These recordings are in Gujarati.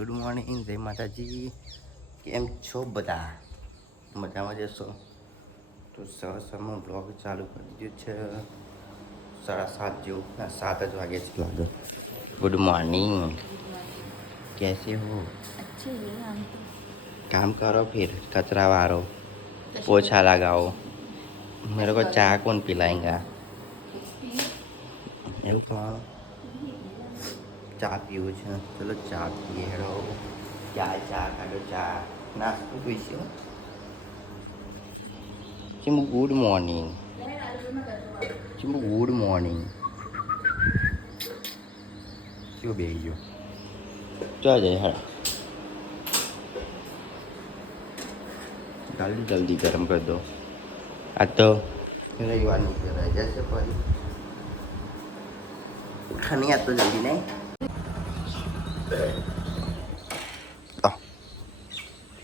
ગુડ મોર્નિંગ જય માતાજી કેમ છો બધા મજામાં જશો તો સવારમાં બ્લોગ ચાલુ કરી દીધું છે સાડા સાત જેવું ના સાત જ વાગે છે લાગે ગુડ મોર્નિંગ कैसे हो अच्छे हैं हम तो काम करो फिर कचरा वारो पोछा लगाओ मेरे को चाय कौन पिलाएगा એવું ખાવાનું ચા પીવું છે. ચલો ચા પીએ. હેડો. ચા ચા? કાઢો ચા. નાસ્તો પીશું Chimu, good morning. Chimu, good morning. કયો બે ગયો ચો જાય હેડ. જલ્દી જલ્દી ગરમ કરી દો. આ તો રવિવારની રજા છે ફરી. ઉઠાની આ તો જલ્દી નહીં.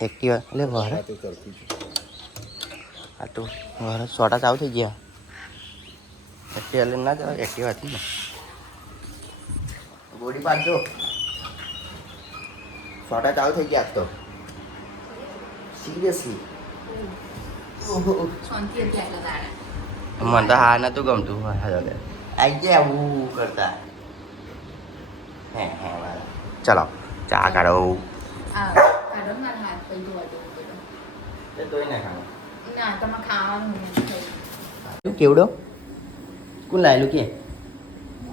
એક્ટિવા એટલે વારા આ તો વારા સોટા ચાલુ થઈ ગયા. એક્ટિવા લઈને ના જાવ એક્ટિવા ને ગોળી પાડજો. સોટા ચાલુ થઈ ગયા તો. સિરિયસલી મને તો હા નતું ગમતું. આવી ગયા કરતા. હે હે વાલા. ચલો ચા કાઢો કેવડો કોણ લાયેલું કે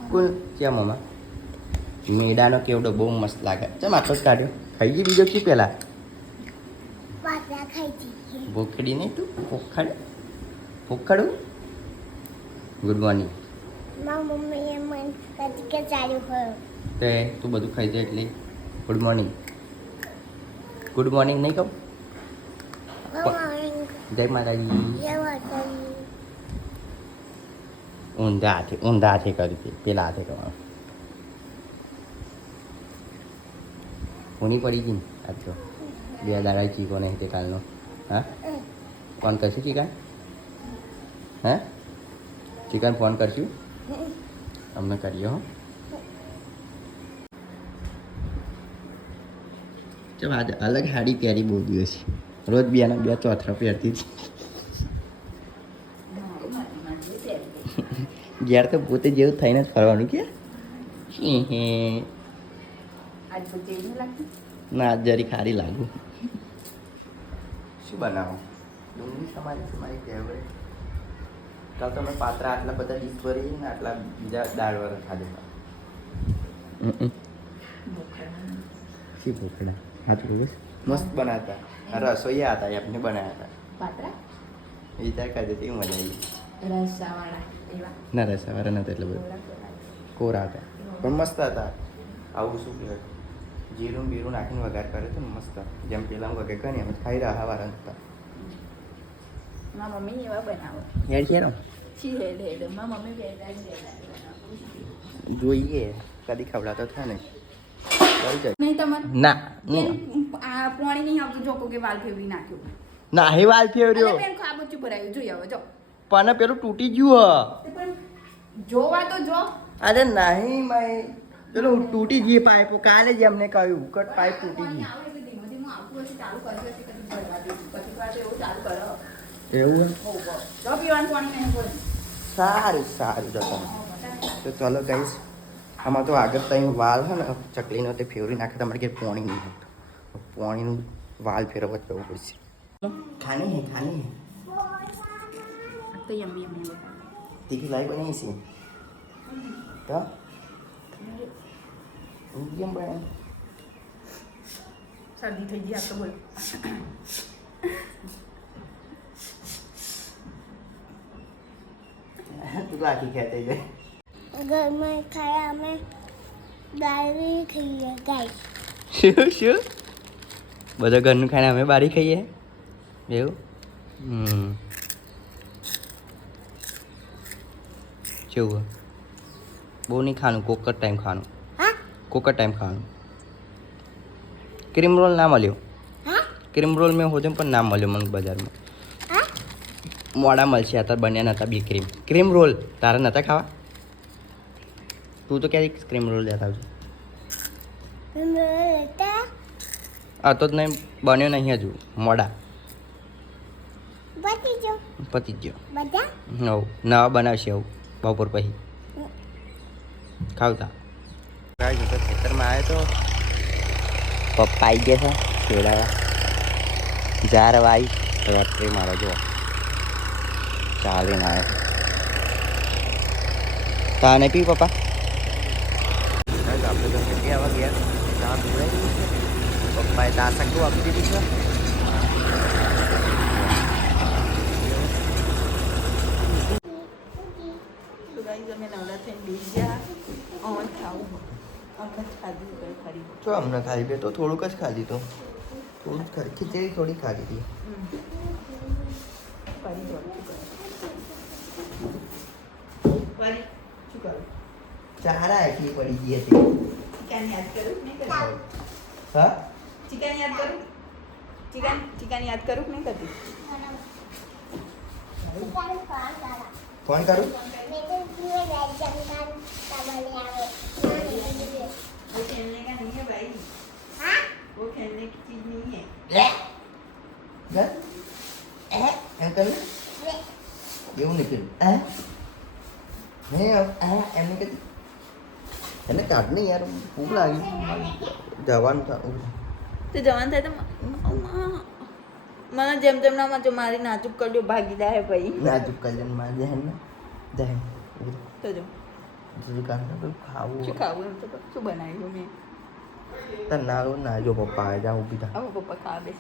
કોણ ક્યાં મમ્મા મેડાનો કેવડો બહુ મસ્ત લાગે ચમ જ કાઢ્યો ખાઈ ગઈ બીજો કી પેલા ભૂખડી નહીં તું ભૂખાડ ભૂખાડું ગુડ મોર્નિંગ મારા મમ્મીએ મને કદી કે ચાલુ તે તું બધું ખાઈ દે એટલે. ગુડ મોર્નિંગ ગુડ મોર્નિંગ નહીં કહું? જય માતાજી. ઊંધા હાથે ઊંધા હાથે કરી હતી પેલા હાથે કરવાનું. ઊની પડી ગઈ ને? આજ તો બે દાડા ચીકો નહીં તે કાલનો. હા? ફોન કરશું ચિકન? હે? ચિકન ફોન કરશું? અમને કરીએ હો. ચાલ આજે અલગ સાડી પહેરી બહુ દિવસ. રોજ બેના બે ચોથરા પહેરતી હતી ઘેર તો પોતે જેવું થઈને જ ફરવાનું કે. હે હે. આજ તો જેવું નહીં લાગતું? ના આજ જરી ખારી લાગુ. શું બનાવો? ડુંગળી તમારી તમારી ફેવરેટ કાલ તમે પાત્રા આટલા બધા ડીશ ભરી ને આટલા બીજા દાળ વગર ખાધેલા. શી ભૂખડા? સાચું બસ મસ્ત બનાવતા. રસોઈયા હતા એમને બનાવ્યા હતા પાત્રા? વિચાર કરતી હતી મજા આવી. રસાવાળા એવા. ના રસાવાળા નતા એટલે બધું. કોરા કોરા. કોરા હતા. પણ મસ્ત હતા. આવું શું કહેવાય? જીરું બીરું નાખીને વઘાર કરે તો મસ્ત. જેમ પેલા વગર કરે એમ જ ખાઈ રહ્યા વાળા હતા મારા મમ્મી એવા બનાવો. હેડ છી હેડ હેડ. મારા મમ્મી. જોઈએ. કદી ખવડાતો થાય ને કરી જાય નહીં તમારે? ના આ પાણી નહીં આવતું જોકો કે વાલ ફેરવી નાખ્યું. ના હે વાલ ફેર્યો. બેન ખાબોચું ભરાયું. જોઈ હવે જો. પણ પેલું તૂટી ગયું હ. જોવા તો જો. અરે નહીં મેં પેલું તૂટી ગઈ પાઇપ. કાલે જ એમને કહ્યું કટ પાઇપ તૂટી ગઈ આવે એવું સારું સારું તો ચલો ગઈશ આમાં તો આગળ ત્યાં વાલ છે ને ચકલીનો તે ફેવરી નાખે તમારે કે પોણી નહીં પોણીનું વાલ ફેરવવા જવું પડશે. ખાની હે ખાની હે. તો યમ્મી યમ્મી તીખી લાઈ બની છે? તો? કેમ બને શરદી થઈ ગઈ આ તો બોલ. તું તો આખી ગઈ ઘરમાં ખાયા અમે દાળી ખાઈએ ગાય શું શું? બધા ઘરનું ખાઈને અમે બારી ખાઈએ? એવું? હમ. કેવું બહુ નહીં ખાવાનું કોક ટાઈમ ખાવાનું. કોક ટાઈમ ખાવાનું. ક્રીમ રોલ ના મળ્યો. ક્રીમ રોલ મેં હોતે પણ ના મળ્યો મને બજારમાં. મોડા મળશે અત્યારે બન્યા નતા બી ક્રીમ ક્રીમ રોલ તારા નતા ખાવા? તું તો ક્યારેક ક્રીમ રોલ લેતા આવજો. આ તો નહીં બન્યો નહીં હજુ મોડા. પતી ગયો બધા? નવ નવા બનાવશે આવું બપોર પછી. ખાવતા. તો ખેતરમાં આવ્યો તો પપ્પા આવી ગયા છે ખેડાવા. જાર વાઈ. રાત્રે મારા જો ચાલીને આવ્યો તાને પી પપ્પા આપણે તો ખેતી આવવા ગયા ચા પીવડાવી દીધી છે પપ્પાએ ચા સગું આપી દીધી છે તો ગાઈઝ અમે નવરા થઈને બેસી ગયા અમન ખાવું અમને જ ખાધું કંઈ ખરી જો અમને ખાલી બે તો થોડુંક જ ખાધી તો થોડું જ ખાધી ખીચડી થોડી ખાધી હતી ફરી જોડું શું કરે ફરી શું કરું ચારા એટલી પડી ગઈ હતી ચિકન યાદ કરું નહીં કરતી હા ચિકન યાદ કરું ચિકન ચિકન યાદ કરું કે નહીં કરતી ફોન કરું કાઢ નહીં યાર ભૂખ લાગી. જવાનું તો જવાનું થાય તો મને જેમ તેમ ના જો મારી નાજુક કરડ્યો ભાગી જાય ભાઈ. નાજુક કલ્યાણ મારી જાય ને. જાય તો જો. દુકાન ખાવું. શું ખાવું એમ તો શું બનાવ્યું મેં? તને ના જો પપ્પા આવે જા ઊભી થા. પપ્પા ખાવા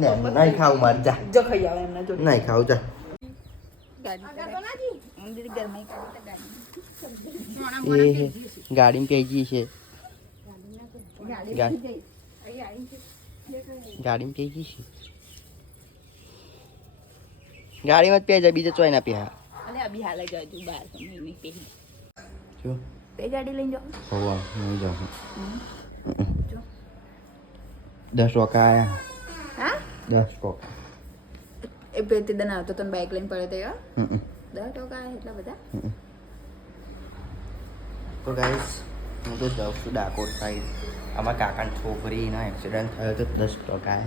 ને નહીં ખાવું મારે જા. જો ખાઈ આવે એમને જો. નહીં ખાવું જા ગાડી ગરમાઈ કાઢી ગાડી એ ગાડીમાં પેજી છે? ગા- ગાડીમાં પેજી છે? ગાડીમાં જ પેજા બીજે ચોય ના જો દસ ટકા દસ ટકા. એ પેતે દન આવતો તને બાઇક લઈને પડે તો યાર? હમ. દસ ટકા એટલા બધા? તો ગાઈસ હું તો જાઉં છું ડાકોર સાઈડ આમાં કાકાની છોકરીનો એક્સિડન્ટ થયો તો દસ ટકા.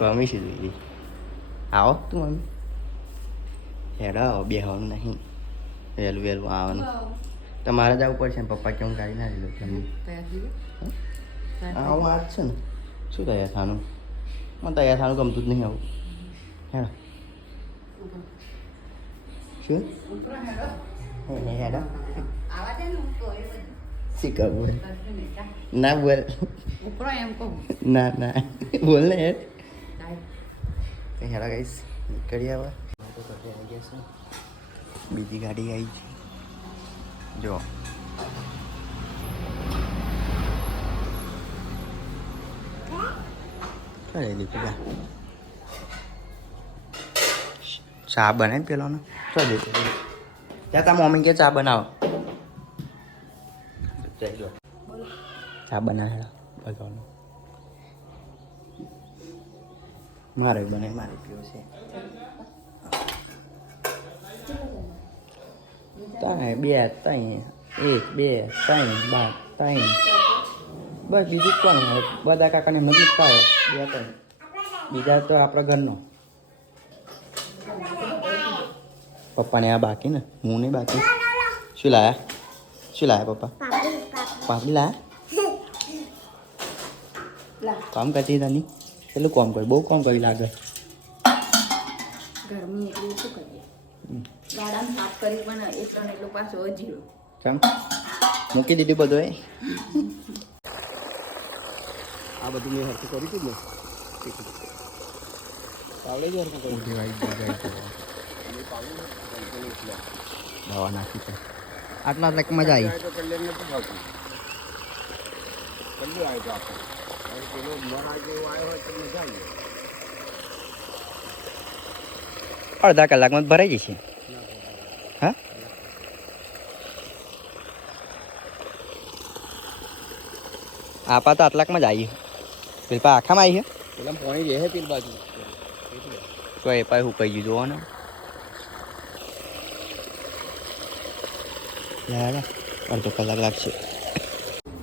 મમ્મી શું દીધી આવો તું મમ્મી. હેડો આવો બેહવાનું નહીં. વહેલું વહેલું આવવાનું. તમારે જવું પડશે ને પપ્પા કેવું ગાડી ના લીધું? તમે આવું વાત છે ને. શું તૈયાર થવાનું? મને તૈયાર સારું ગમતું જ નહીં આવું હેડો શું હેડો શીખા બોલ ના બોલ ના ના બોલ ને યાર કઈ હેડા ગઈશ નીકળી આવે તો બીજી ગાડી આવી છે જો ચાલે લીધું ચા બને પેલો ને ચાલ દે ત્યાં તા મમ્મી કે ચા બનાવો જઈ જો ચા બનાવેલા બધાનો મારે બને મારે પીવો છે ત્રણ બે ત્રણ એક બે ત્રણ બાર ત્રણ બસ બીજું કોણ બધા કાકાને એમને મૂકતા હોય બે ત્રણ. બીજા તો આપણા ઘરનો. પપ્પાને આ બાકી ને? હું નહીં બાકી. શું લાયા? શું લાયા પપ્પા? પાપડી લાયા? કામ કરતી તની? પેલું કોમ કર બહુ કોમ કરી લાગે. ગરમી એટલી શું કરીએ ગાડામાં સાફ કરી પણ એટલો ને એટલો પાછો જીરો કેમ? મૂકી દીધું બધું એ? આ બધું મેં હરખું કર્યું હતું ને. પાવડે જ હરખું કર્યું. દવા નાખી છે. આટલા આટલા મજા આવી. અડધા કલાકમાં જ ભરાઈ જશે. હા? આપા તો આટલાકમાં જ આવી. પેલા આખામાં આવી છે? પેલા પોણી રહે પેલી બાજુ. તો એ પાછું કહી ગયું જોવો ને. અડધો કલાક લાગશે.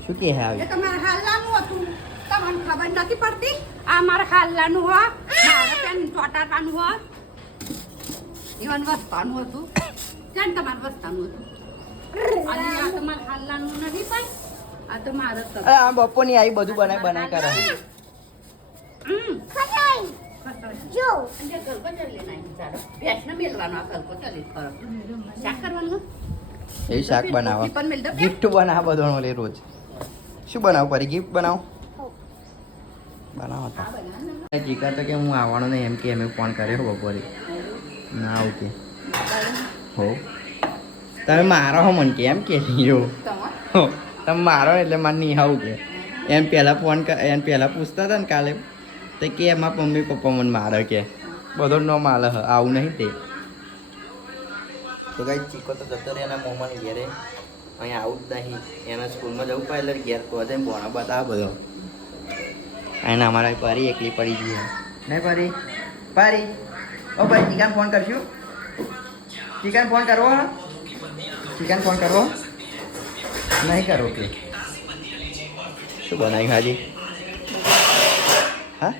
શું કે હે આવી તમારે હાલવાનું હતું. તમારે ખબર નથી પડતી? આ મારા ખાલ્લાનું હો. મારે પેન ચોટાડવાનું હો. હતું. કેમ તમારે વસ્તાનું હતું? અને આ તમારા ખાલ્લાનું નથી પણ. આ તો મારે આ બપોરની આવી બધું બનાવી બનાવી કરે. ખટાઈ જો. અને ગલકો ચલી. ચાલો. ભેંસને મેલવાનો આ ગલકો ચલી ખરો. શાક કરવાનું? એ શાક બનાવો. ગિફ્ટ બનાવો બધો લે રોજ. શું બનાવો પરી ગિફ્ટ બનાવો? બનાવો ને. જીકા તો કે હું આવવાનો નહીં એમ કે એમ ફોન કર્યો બપોરે. ના ઓકે હો. તમે મારો હો મને કે એમ કે જો તમે? મારો એટલે મને નહીં આવું કે. એમ પહેલાં ફોન એમ પહેલાં પૂછતા હતા ને કાલે. તો કે એમાં મમ્મી પપ્પા મને મારે કે. બધો ન માલે હ આવું નહીં તે. તો કઈ ચીકો તો જતો રહે એના મોમાની ઘેરે. અહીંયા આવું જ નહીં. એના સ્કૂલમાં જવું પડે એટલે ઘેર તો હતા ભણો બતાવે બધો. એને અમારા પરી એકલી પડી ગઈ નહીં પરી પરી ઓ ભાઈ ચિકન ફોન કરશું? ચિકન ફોન કરવો હા? ચિકન ફોન કરવો? નહીં કરો કે. શું બનાવ્યું હાજી હા?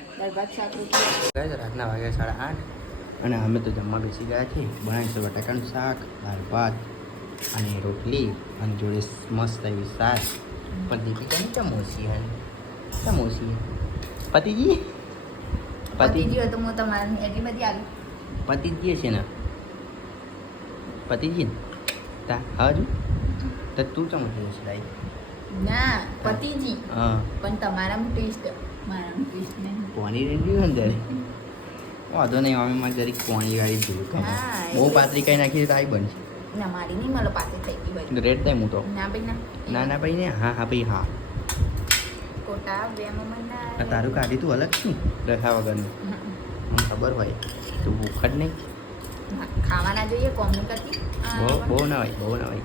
રાતના વાગ્યા સાડા આઠ અને અમે તો જમવા બેસી ગયા છીએ. બનાવીશું બટાકાનું શાક દાળ ભાત અને રોટલી. અને જોડે મસ્ત એવી શાક. પણ દીપિકાની ચમ ઓછી હે? ચમ ઓછી પતિજી? પતિજી તો હું તમારી એટલી બધી આવી. પતિજી છે ને? પતિજી? તા હજુ તો તું ચમ ઓછી છે ના પતિજી. હા. પણ તમારામાં ટેસ્ટ મારામાં ટેસ્ટ નહીં પોણી રેડી હોય ને ત્યારે? વાંધો નહીં અમે મારે જરીક પોણી વાળી જોયું તો બહુ પાતરી કઈ નાખી તો આવી બનશે. ના મારી નહીં મને પાસે થઈ ગઈ રેડ થાય હું તો ના ભાઈ ના. ના ના ભાઈ ને હા હા ભાઈ હા. કોટા બે મમ્મા તારું કાઢી તું અલગ છું રખા વગરનું. મને ખબર હોય. તું ભૂખ નહીં. ખાવાના જોઈએ કોમનું કરતી. બહુ બહુ ના હોય બહુ ના હોય.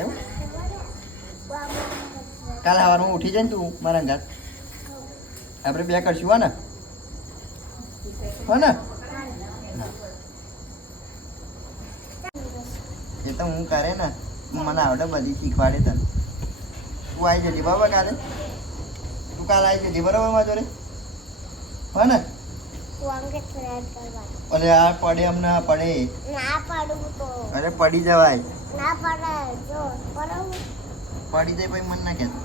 એવું? કાલ સવારમાં ઉઠી જાય ને તું મારા ઘર. આપણે બે કરશું, હો ને? હો ને? એ તો હું કરે ને, મને આવડે બધી શીખવાડે તને. તું આવી જતી બરાબર કાલે? તું કાલે આવી જતી બરાબર મારા જોડે? હો ને? અરે આ પડે અમને આ પડે. ના પાડવું તો. અરે પડી જવાય. ના પડે જો પડવું. પડી જાય પછી મન ના કહેતો.